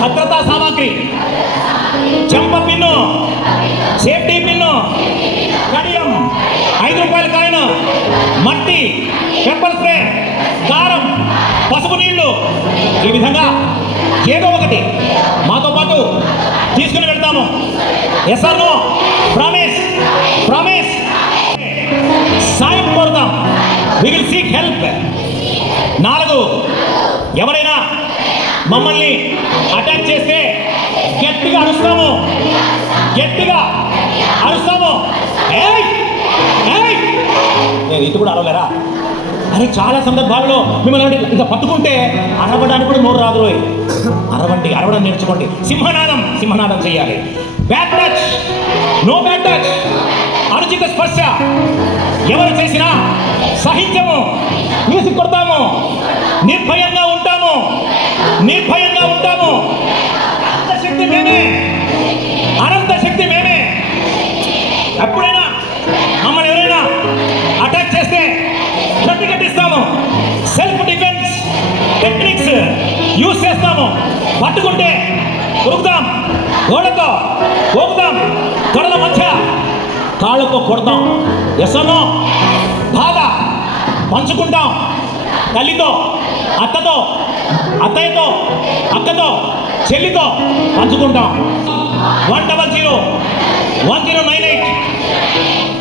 భద్రతా సామాగ్రి. చెంప పిన్ను. Safety pin. కడియం. ఐదు రూపాయల కాయిన్. మట్టి. Pepper spray. కారం పసుపు నీళ్ళు. ఈ విధంగా ఏదో ఒకటి మాతో పాటు తీసుకుని వెళ్తాము. S R no promise promise సాయం కోరుతాం. వి విల్ సీక్ హెల్ప్ నాలుగు. ఎవరైనా మమ్మల్ని అటాక్ చేస్తే గట్టిగా అరుస్తాము. గట్టిగా అరుస్తాము. నేను ఇటు కూడా అరవలేరా? అరే చాలా సందర్భాల్లో మిమ్మల్ని ఇంకా పట్టుకుంటే అరవడానికి కూడా నోరు రాదు రోయ్. అరవండి అరవడం నేర్చుకోండి. సింహనాదం సింహనాదం చేయాలి. Bad touch no bad touch అనుచిత స్పర్శ. ఎవరు చేసినా సాహిత్యము మ్యూజిక్ కొడతాము నిర్భయంగా నిర్భయంగా ఉంటాము. అంత శక్తి మేమే. అనంత శక్తి మేమే. ఎప్పుడైనా మమ్మల్ని ఎవరైనా అటాక్ చేస్తే గట్టి కట్టిస్తాము సెల్ఫ్ డిఫెన్స్ టెక్నిక్స్ యూజ్ చేస్తాము. పట్టుకుంటే ఉరుకుతాం. గోడతో ఊపుతాం తొడల మధ్య కాళ్ళతో కొడతాం. ఎసనో బాగా పంచుకుంటాం. తల్లితో అత్తతో అత్తయ్యతో అక్కతో చెల్లితో పంచుకుంటాం. One double zero one zero nine eight.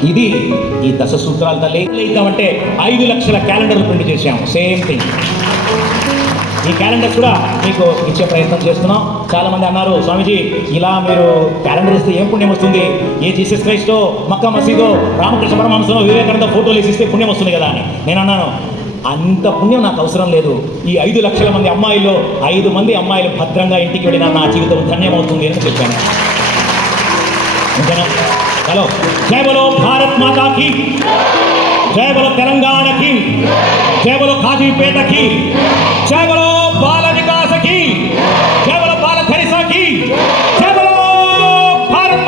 ఇది ఈ దశ సూత్రాల తల్లి ఇద్దామంటే ఐదు లక్షల క్యాలెండర్లు ప్రింట్ చేసాము సేమ్ థింగ్. ఈ క్యాలెండర్ కూడా మీకు ఇచ్చే ప్రయత్నం చేస్తున్నాం. చాలామంది అన్నారు స్వామీజీ ఇలా మీరు క్యాలెండర్ ఇస్తే ఏం పుణ్యం వస్తుంది? ఏ జీసస్ క్రైస్టో మక్కా మసీదో రామకృష్ణ పరమహంసనో వివేకానంద ఫోటోలు వేసి ఇస్తే పుణ్యం వస్తుంది కదా అని. నేను అన్నాను అంత పుణ్యం నాకు అవసరం లేదు. ఈ ఐదు లక్షల మంది అమ్మాయిల్లో ఐదు మంది అమ్మాయిలు భద్రంగా ఇంటికి వెళ్ళినా నా జీవితం ధన్యమవుతుంది అని చెప్పాను. హలో. జై బలో భారత్ మాతాకి. జై బలో తెలంగాణ కి జై బలో కాజీపేట జై బలో బాల వికాసకి. జై బలో బాల ధరిసా జై బలో భారత్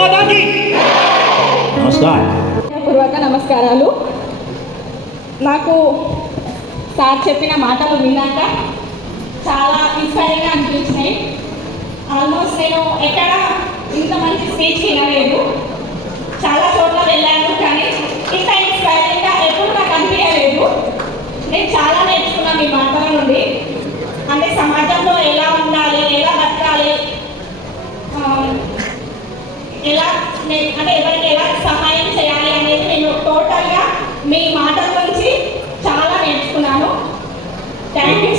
నమస్కారం. పూర్వక నమస్కారాలు. నాకు సార్ చెప్పిన మాటలు విన్నాక చాలా ఇన్స్పైరింగ్గా అనిపించినాయి. ఆల్మోస్ట్ నేను ఎక్కడ ఇంత మంచి స్పీచ్ వినలేదు. చాలా చోట్ల వెళ్ళాను కానీ ఇంత ఇన్స్పైరింగ్గా ఎప్పుడు నాకు అనిపించలేదు. నేను చాలా నేర్చుకున్నాను ఈ మాటల నుండి. అంటే సమాజంలో ఎలా ఉండాలి ఎలా బతకాలి ఎలా అంటే ఎవరికి ఎలా సహాయం చేయాలి అనేది నేను టోటల్గా మీ మాటల్లో Thank you.